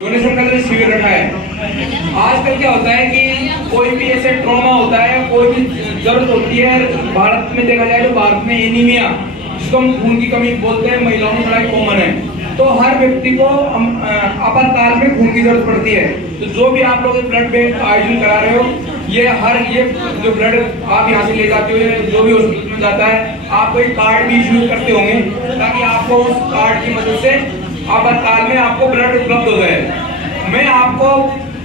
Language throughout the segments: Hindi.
डोनेशन का जो शिविर रखा है। आजकल क्या होता है कि कोई भी ऐसे ट्रॉमा होता है, कोई भी जरूरत होती है। भारत में देखा जाए तो भारत में एनीमिया, जिसको हम खून की कमी बोलते हैं, महिलाओं में बड़ा कॉमन है। तो हर व्यक्ति को आपातकाल में खून की जरूरत पड़ती है। तो जो भी आप लोग ब्लड बैंक आयोजन करा रहे हो, ये जो ब्लड आप यहाँ से ले जाते हो, जो भी हॉस्पिटल में जाता है, आपको एक कार्ड भी इश्यू करते होंगे ताकि आपको उस कार्ड की मदद से आपातकाल में आपको ब्लड उपलब्ध हो जाए। मैं आपको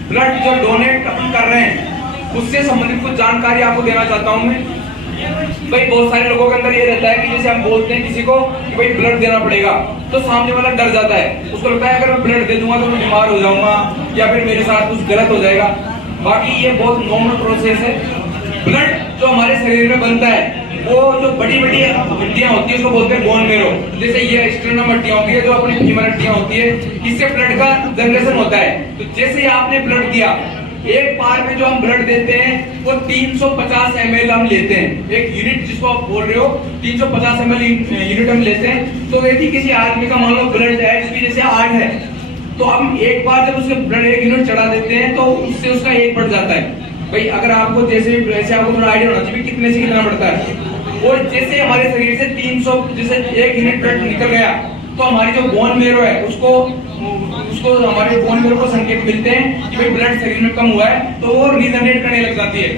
ब्लड जो डोनेट कर रहे हैं उससे संबंधित कुछ जानकारी आपको देना चाहता हूं। मैं भाई बहुत सारे लोगों के अंदर ये रहता है कि जैसे हम बोलते हैं किसी को कि भाई ब्लड देना पड़ेगा, तो सामने वाला डर जाता है। उसको लगता है अगर मैं ब्लड दे दूंगा तो मैं बीमार हो जाऊंगा या फिर मेरे साथ कुछ गलत हो जाएगा। बाकी ये बहुत नॉर्मल प्रोसेस है। ब्लड जो हमारे शरीर में बनता है, वो जो बड़ी बड़ी हड्डियां होती है उसको बोलते हैं बोन मेरो। जैसे ये स्टेर्नम हड्डियां होती है, जो अपनी फीमर हड्डियां होती है, इससे ब्लड का जनरेशन होता है। तो जैसे ही आपने ब्लड दिया, एक बार में जो हम ब्लड देते हैं वो 350 ml हम लेते हैं। एक यूनिट जिसको आप बोल रहे हो 350 ml यूनिट हम लेते हैं। तो यदि किसी आदमी का मान लो ब्लड है जिसकी जैसे 8 है, तो हम एक बार जब उसके ब्लड 1 यूनिट चढ़ा देते हैं तो उससे उसका 1 बढ़ जाता है। भाई अगर आपको जैसे आपको थोड़ा आइडिया होना चाहिए कितने से कितना बढ़ता है। और जैसे हमारे शरीर से 300 जैसे 1 यूनिट ब्लड निकल गया, तो हमारी जो बोन मेरो है उसको हमारे बोन मेरो को संकेत मिलते हैं कि भाई ब्लड शरीर में कम हुआ है, तो वो रीजनरेट करने लग जाती है।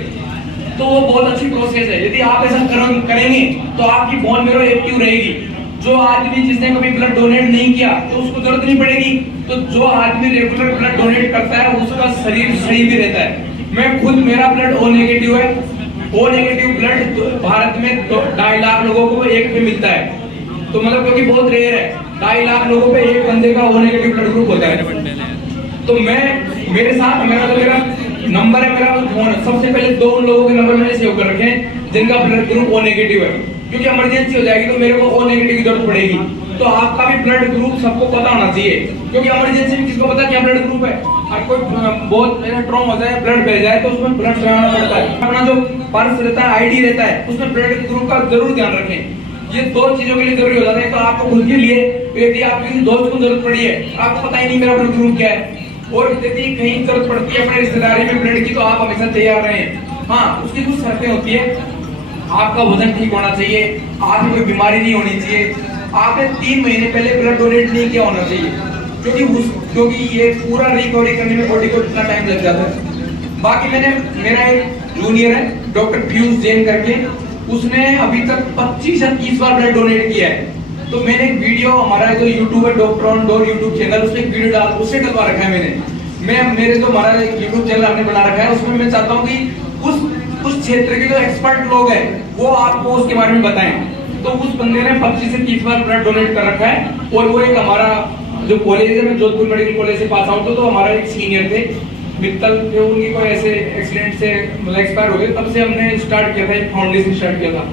तो वो बहुत अच्छी प्रोसेस है। यदि आप ऐसा करेंगे तो आपकी बोन मेरो एक्टिव रहेगी। जो आदमी जिसने कभी ब्लड डोनेट नहीं किया तो उसको जरूरत नहीं पड़ेगी। तो जो आदमी रेगुलर ब्लड डोनेट करता है उसका शरीर सही भी रहता है। मैं खुद, मेरा ब्लड ओ नेगेटिव है। ओ नेगेटिव ब्लड भारत में 2.5 लाख लोगों को एक पे मिलता है। तो मतलब क्योंकि बहुत रेयर है, 2.5 लाख लोगों पे एक बंदे का ओ नेगेटिव ब्लड ग्रुप होता है। तो मेरे साथ मेरा नंबर है, मेरा फोन, सबसे पहले 2 लोगों के नंबर मैंने सेव कर रखे हैं जिनका ब्लड ग्रुप ओ नेगेटिव है। क्योंकि इमरजेंसी हो जाएगी तो मेरे को ओ नेगेटिव की जरूरत पड़ेगी। तो आपका भी ब्लड ग्रुप सबको पता होना चाहिए, क्योंकि इमरजेंसी में किसको पता क्या ब्लड ग्रुप है। और कोई बहुत ट्रॉम हो जाए, ब्लड बह जाए, तो उसमें ब्लड चढ़ाना पड़ता है। अपना जो पर्स रहता है, आईडी रहता है, उसमें ब्लड ग्रुप का जरूर ध्यान रखें। ये 2 चीजों के लिए जरूरी हो जाता है। तो आपको खुद के लिए, यदि आपको किसी दोस्त को जरूरत पड़ी है, आपको पता ही नहीं मेरा ब्लड ग्रुप क्या है, और यदि कहीं जरूरत पड़ती है अपने रिश्तेदारी में ब्लड की, तो आप हमेशा तैयार रहें। हाँ, उसकी कुछ शर्तें होती है। आपका वजन ठीक होना चाहिए, आपको कोई बीमारी नहीं होनी चाहिए, आपने 3 महीने पहले ब्लड डोनेट नहीं किया होना चाहिए, क्योंकि ये पूरा रिकवरी करने में बॉडी को इतना टाइम लग जाता है। बाकी मेरा एक जूनियर है डॉक्टर पीयूष जैन करके, उसने अभी तक 25 या 30 बार ब्लड डोनेट किया है। तो मैंने एक वीडियो, हमारा जो यूट्यूब है doctor on door YouTube channel, उसमें एक वीडियो डाल, उससे डलवा रखा है मैंने। मेरे जो हमारा यूट्यूब चैनल हमने बना रखा है, उसमें मैं चाहता हूँ कि उस क्षेत्र के जो एक्सपर्ट लोग हैं वो आपको उसके बारे में बताएं। तो उस बंदे ने 25 से 30 बार ब्लड डोनेट कर रखा है। और वो एक हमारा जो कॉलेज है, मैं जोधपुर मेडिकल कॉलेज से पास आउट हूँ, तो हमारा एक सीनियर थे मित्तल थे, उनकी कोई ऐसे एक्सीडेंट से मतलब एक्सपायर हो गए। तब से हमने स्टार्ट किया था, एक फाउंडेशन स्टार्ट किया था।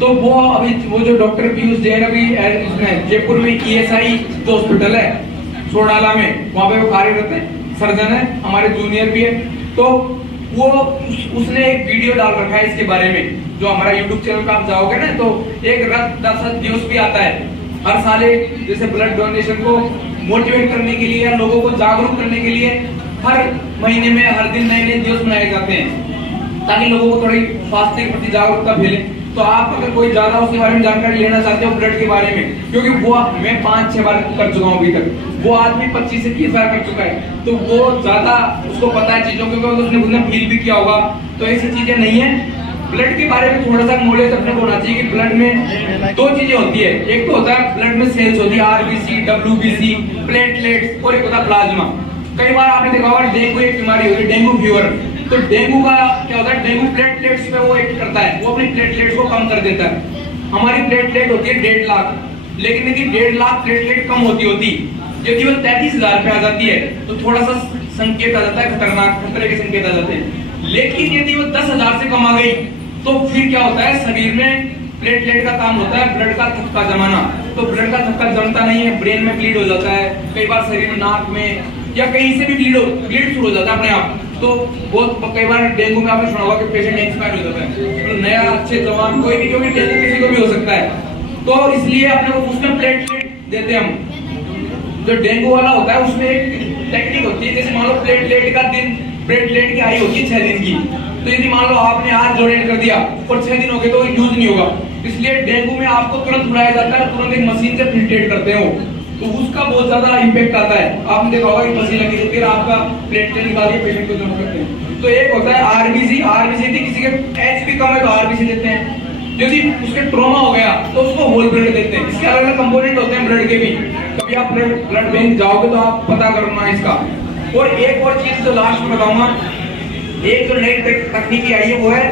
तो वो जो डॉक्टर पीयूष जैन अभी इसमें जयपुर में ESI जो हॉस्पिटल है सोडाला में, वहाँ पे वो कार्यरत है, सर्जन है, हमारे जूनियर भी है। तो वो उसने एक वीडियो डाल रखा है इसके बारे में। जो हमारा यूट्यूब चैनल पे आप जाओगे ना, तो एक रक्तदान दिवस भी आता है हर साल। जैसे ब्लड डोनेशन को मोटिवेट करने के लिए या लोगों को जागरूक करने के लिए हर महीने में, हर दिन नए दिवस मनाए जाते हैं, ताकि लोगों को थोड़ी स्वास्थ्य के प्रति जागरूकता फैले। तो आप अगर कोई ज्यादा उसके बारे में जानकारी लेना चाहते हो ब्लड के बारे में, क्योंकि वो मैं 5-6 बार कर चुका हूँ अभी तक, वो आदमी 25 से 30 बार कर चुका है, तो वो ज्यादा उसको पता है चीजों, क्योंकि उसने खुद फील भी किया होगा। तो ऐसी चीजें नहीं है। ब्लड के बारे में थोड़ा सा नॉलेज अपने को होना चाहिए कि ब्लड में 2 चीजें होती है। एक तो होता है ब्लड में सेल्स होती है, RBC, WBC, प्लेटलेट्स, और एक होता है प्लाज्मा। कई बार आपने देखा होगा डेंगू एक बीमारी होती है, डेंगू फीवर। तो डेंगू का क्या होता है, डेंगू प्लेटलेट्स पे वो एक्ट करता है, वो अपनी प्लेटलेट्स को कम कर देता है। हमारी प्लेटलेट होती है 1.5 लाख, लेकिन यदि 1.5 लाख प्लेटलेट कम होती यदि वो 33,000 पे आ जाती है, तो थोड़ा सा संकेत आ जाता है, खतरे के संकेत आ जाते हैं। लेकिन यदि वो 10,000 से कम आ गई, तो फिर क्या होता है, शरीर में प्लेटलेट का काम होता है ब्लड का थक्का जमाना। तो ब्लड का थक्का जमता नहीं है, ब्रेन में ब्लीड हो जाता है, कई बार शरीर में, नाक में या कहीं से भी ब्लीड शुरू हो जाता है अपने आप। तो बहुत कई बार डेंगू में आपने सुना होगा कि पेशेंट एक्सपायर हो जाता है। तो नया अच्छे जवान कोई भी, क्योंकि डेंगू किसी को भी हो सकता है, तो इसलिए अपने को उसमें प्लेटलेट देते हैं हम। जो डेंगू वाला होता है उसमें एक टेक्निक होती है, जैसे मान लो प्लेटलेट का दिन, प्लेटलेट की आई होती है 6 दिन की, तो यदि मान लो आपने आज डोनेट कर दिया और 6 दिन हो गए तो यूज नहीं होगा, इसलिए डेंगू में आपको तुरंत बुलाया जाता है, तुरंत एक मशीन से फिल्ट्रेट करते हो, तो उसका बहुत ज्यादा इम्पैक्ट आता है। आपने देखा होगा कि मशीन लगी होती है, आपका प्लेटलेट निकाल के पेशेंट को जमा करते हैं। तो एक होता है आरबीसी, आरबीसी थी किसी के एचपी कम है तो आरबीसी देते हैं, यदि उसके ट्रॉमा हो गया तो उसको होल ब्लड देते हैं। इसके अलग अलग कंपोनेंट होते हैं ब्लड के भी, कभी आप ब्लड बैंक जाओगे तो आप पता करना इसका। और एक और चीज जो लास्ट में बताऊंगा, एक जो नई तकनीकी आई है वो है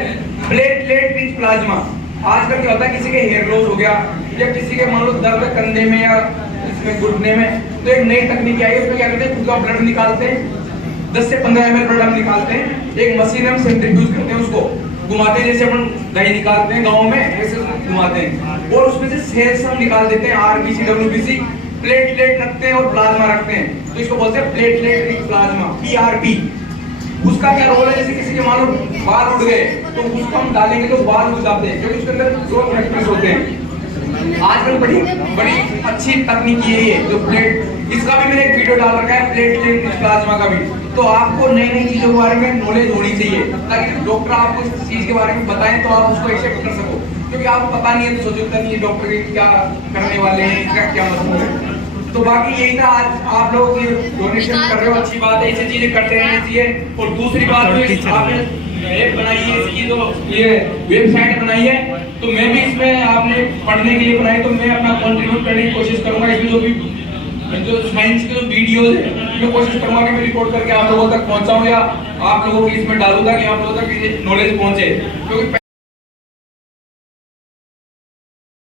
प्लेटलेट रिच प्लाज्मा। आजकल क्या होता है, किसी के हेयर लॉस हो गया या किसी के मान लो दर्द कंधे में या इसमें घुटने में, तो एक नई तकनीक आई है, उसमें क्या करते हैं, खुद का ब्लड निकालते हैं, 10 से 15 ml ब्लड हम निकालते हैं, एक मशीन हम सेंट्रीफ्यूज करते हैं, उसको घुमाते हैं जैसे अपन दही निकालते हैं गाँव में, ऐसे घुमाते हैं, और उसमें से सेल्स हम निकाल देते हैं, आरबीसी डब्ल्यूबीसी, प्लेटलेट रखते हैं और प्लाज्मा रखते हैं, तो इसको बोलते हैं प्लेटलेट रिच प्लाज्मा, पीआरपी। उसका क्या रोल है, जैसे किसी के मान लो बाल उड़ गए तो उसको हम डालेंगे तो बाल उड़ जाते हैं, क्योंकि उसके अंदर ग्रोथ फैक्टर्स होते हैं। आजकल बड़ी बड़ी अच्छी तकनीक ये है जो प्लेट, इसका भी मैंने एक वीडियो डाल रखा है प्लेटलेट रिच प्लाज्मा का भी। तो आपको नई नई चीजों के बारे में नॉलेज होनी चाहिए, ताकि डॉक्टर आपको इस चीज के बारे में बताएं तो आप उसको एक्सेप्ट कर सको, क्योंकि आपको पता नहीं है तो सोचता नहीं है डॉक्टर क्या करने वाले हैं, इसका क्या मतलब है। तो बाकी यही था, आज आप लोग ये डोनेशन कर रहे हो, अच्छी बात है, ऐसी चीजें करते रहनी चाहिए। और दूसरी बात जो आपने ऐप बनाई है, इसकी जो ये वेबसाइट बनाई है, तो मैं भी इसमें आपने पढ़ने के लिए बनाई, तो मैं अपना कंट्रीब्यूट करने की कोशिश करूंगा। इसमें जो साइंस के जो वीडियोज है मैं कोशिश करूंगा कि मैं रिकॉर्ड करके आप लोगों तक पहुंचाऊं या आप लोगों की इसमें डालूंगा कि आप लोगों तक नॉलेज पहुंचे, क्योंकि